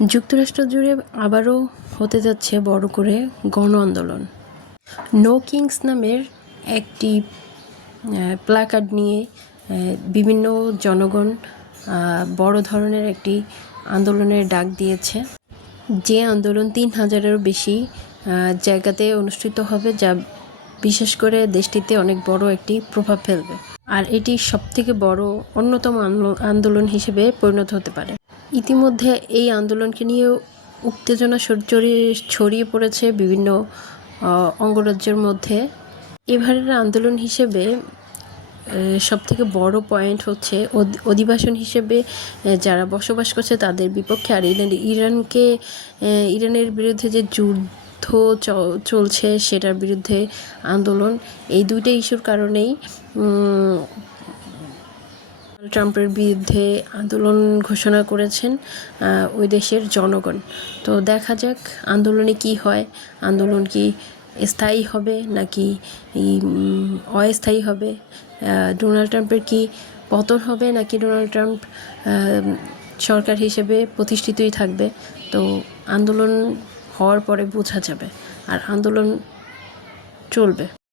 যুক্তরাষ্ট্র জুড়ে আবারও হতে যাচ্ছে বড় করে গণ আন্দোলন। নো কিংস নামের একটি প্ল্যাকার্ড নিয়ে বিভিন্ন জনগণ বড় ধরনের একটি আন্দোলনের ডাক দিয়েছে, যে আন্দোলন 3000-এরও বেশি জায়গাতে অনুষ্ঠিত হবে, যা বিশেষ করে দেশটিতে অনেক বড় একটি প্রভাব ফেলবে, আর এটি সবথেকে বড় অন্যতম আন্দোলন হিসেবে পরিণত হতে পারে। ইতিমধ্যে এই আন্দোলনকে নিয়ে উত্তেজনা ছড়িয়ে পড়েছে বিভিন্ন অঙ্গরাজ্যের মধ্যে। এবারের আন্দোলন হিসেবে সবথেকে বড় পয়েন্ট হচ্ছে অধিবাসন হিসেবে যারা বসবাস করছে তাদের বিপক্ষে, আর ইরানের বিরুদ্ধে যে যুদ্ধ চলছে সেটার বিরুদ্ধে আন্দোলন। এই দুইটা ইস্যুর কারণেই ট্রাম্পের বিরুদ্ধে আন্দোলন ঘোষণা করেছেন ওই দেশের জনগণ। তো দেখা যাক আন্দোলনে কি হয়, আন্দোলন কি স্থায়ী হবে নাকি অস্থায়ী হবে, ডোনাল্ড ট্রাম্পের কি পতন হবে নাকি ডোনাল্ড ট্রাম্প সরকার হিসেবে প্রতিষ্ঠিতই থাকবে। তো আন্দোলন হওয়ার পরে বোঝা যাবে, আর আন্দোলন চলবে।